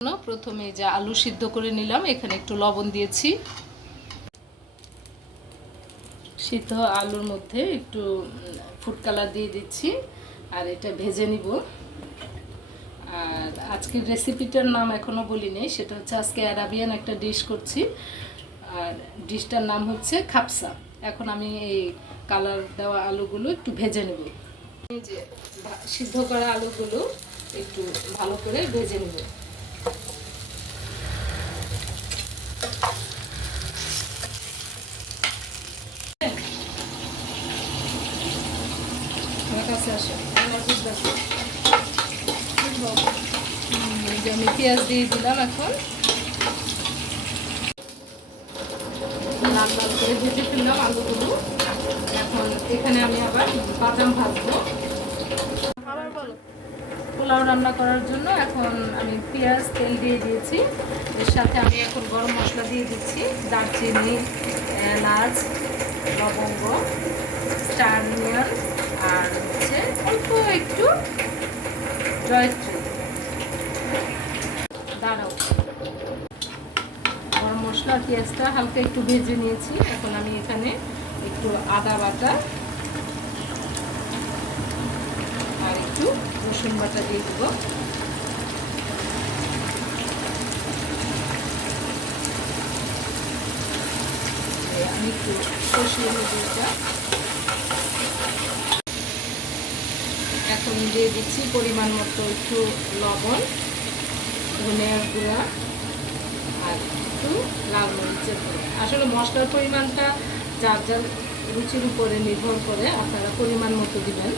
প্রথমে যে আলু সিদ্ধ করে নিলাম, এখানে একটু লবণ দিয়েছি। সিদ্ধ আলুর মধ্যে একটু ফুড কালার দিয়ে দিচ্ছি, আর এটা ভেজে নিব। আর আজকের রেসিপিটার নাম এখনও বলি নেই, সেটা হচ্ছে আজকে অ্যারাবিয়ান একটা ডিশ করছি, আর ডিশটার নাম হচ্ছে খাপসা। এখন আমি এই কালার দেওয়া আলুগুলো একটু ভেজে নেব। এই যে সিদ্ধ করা আলুগুলো একটু ভালো করে ভেজে নেব। আমি পেঁয়াজ দিয়ে দিলাম, এখন লাল লাল করে ভেজে ফেললাম আলুগুলো। এখন এখানে আমি আবার বাদাম ভাজবো পোলাও রান্না করার জন্য। এখন আমি পেঁয়াজ তেল দিয়ে দিয়েছি, এর সাথে আমি এখন গরম মশলা দিয়ে দিচ্ছি, দারচিনি, এলাচ, লবঙ্গ, স্টার অনিয়ন, আর হচ্ছে অল্প একটু জয়ত্রী। দাঁড়াও, গরম মশলা পেঁয়াজটা হালকা একটু ভেজে নিয়েছি। এখন আমি এখানে একটু আদা বাটা আর একটু রসুন বাটা দিয়ে দেবো। আমি একটু কষিয়ে নেব এটা। এখন দিয়ে দিচ্ছি পরিমাণ মতো একটু লবণ, ধনিয়ার গুঁড়া আর একটু লাল মরিচের গুঁড়া। আসলে মশলার পরিমাণটা যার যার রুচির উপরে নির্ভর করে, আপনারা পরিমাণ মতো দিবেন।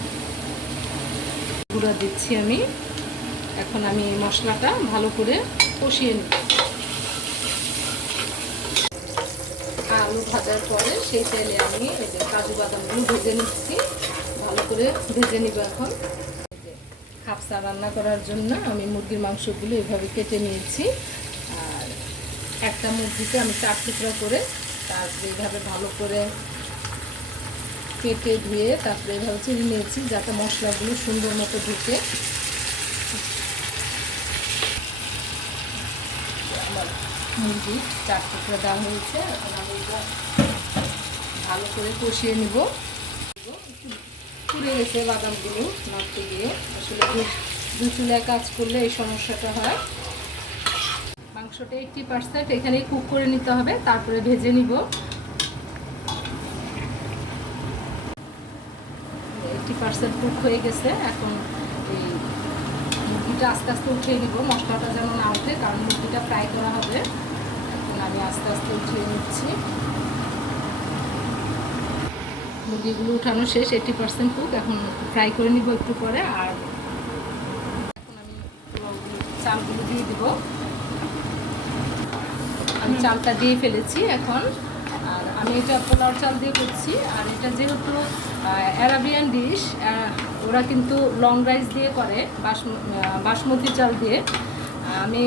গুঁড়া দিচ্ছি আমি। এখন আমি এই মশলাটা ভালো করে কষিয়ে নিব। আলু ভাজার পরে সেই তেলে আমি এই যে কাজু বাদামগুলো ভেজে নিচ্ছি, ভালো করে ভেজে নিব। এখন খাপসা রান্না করার জন্য আমি মুরগির মাংসগুলো এভাবে কেটে নিয়েছি, আর একটা মুরগিতে আমি 4 টুকরা করে তারপরে এইভাবে ভালো করে কেটে ধুয়ে তারপরে এভাবে চিড়ে নিয়েছি, যাতে মশলাগুলো সুন্দর মতো ঢুকে। আমার মুরগি 4 টুকরা দেওয়া হয়েছে। এখন আমি এটা ভালো করে কষিয়ে নিব। পুড়ে গেছে বাদামগুলো নাড়তে গিয়ে, আসলে দুই চুলায় কাজ করলে এই সমস্যাটা হয়। মাংসটা 80% এখানেই কুক করে নিতে হবে, তারপরে ভেজে নিব। 80% কুক হয়ে গেছে। এখন এই মুরগিটা আস্তে আস্তে উঠিয়ে নিব, মশলাটা যেন না ওঠে, কারণ মুরগিটা ফ্রাই করা হবে। এখন আমি আস্তে আস্তে উঠিয়ে নিচ্ছি। মুরগিগুলো উঠানো শেষ, 80% কুক। এখন ফ্রাই করে নিব একটু পরে। আর এখন আমি চালগুলো দিয়ে দিব। আমি চালটা দিয়ে ফেলেছি এখন। আর আমি এটা পোলাও চাল দিয়ে করছি, আর এটা যেহেতু অ্যারাবিয়ান ডিশ, ওরা কিন্তু লং রাইস দিয়ে করে, বাসমতি চাল দিয়ে। আমি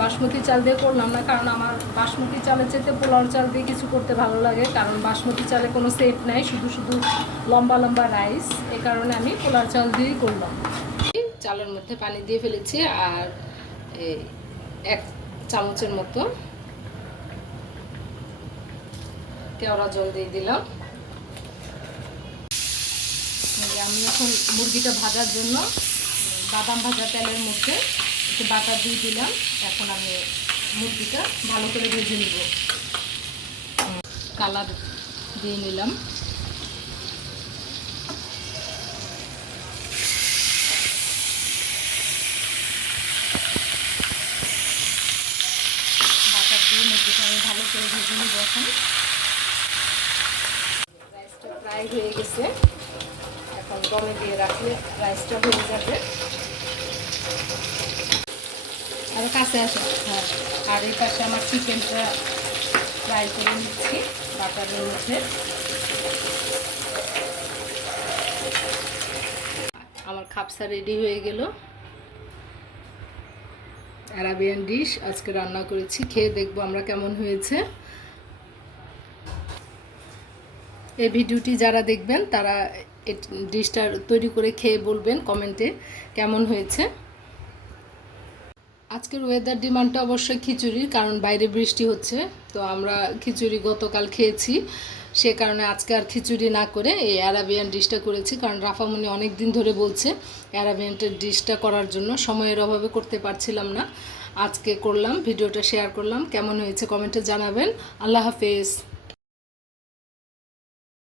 বাসমতি চাল দিয়ে করলাম না, কারণ আমার বাসমতি চালের চাইতে পোলাও চাল দিয়ে কিছু করতে ভালো লাগে, কারণ বাসমতি চালে কোনো সেট নাই, শুধু শুধু লম্বা লম্বা রাইস। এই কারণে আমি পোলাও চাল দিয়েই করলাম। চালের মধ্যে পানি দিয়ে ফেলেছি, আর 1 চামচের মতো কেওড়া জল দিয়ে দিলাম। আমি এখন মুরগিটা ভাজার জন্য বাদাম ভাজা তেলের মধ্যে একটু বাটার দিয়ে দিলাম। এখন আমি মুরগিটা ভালো করে ভেজে নিব। কালার দিয়ে নিলাম। বাটার দিয়ে মুরগিটা আমি ভালো করে ভেজে নিব। এখন রাইসটা ফ্রাই হয়ে গেছে, এখন দমে দিয়ে রাখলে রাইসটা হয়ে যাবে। আর কাছে আসে। হ্যাঁ, আর এই পাশে আমার চিকেনটা ফ্রাই করে নিচ্ছি বাটারের মধ্যে। আমার খাপসা রেডি হয়ে গেল। অ্যারাবিয়ান ডিশ আজকে রান্না করেছি, খেয়ে দেখবো আমরা কেমন হয়েছে। এই ভিডিওটি যারা দেখবেন তারা ডিশটা তৈরি করে খেয়ে বলবেন কমেন্টে কেমন হয়েছে। আজকের ওয়েদার ডিমান্ডটা অবশ্যই খিচুড়ির, কারণ বাইরে বৃষ্টি হচ্ছে। তো আমরা খিচুড়ি গতকাল খেয়েছি, সে কারণে আজকে আর খিচুড়ি না করে এই অ্যারাবিয়ান ডিশটা করেছি। কারণ রাফামণি অনেক দিন ধরে বলছে অ্যারাবিয়ানটের ডিশটা করার জন্য, সময়ের অভাবে করতে পারছিলাম না। আজকে করলাম, ভিডিওটা শেয়ার করলাম। কেমন হয়েছে কমেন্টে জানাবেন। আল্লাহ হাফেজ।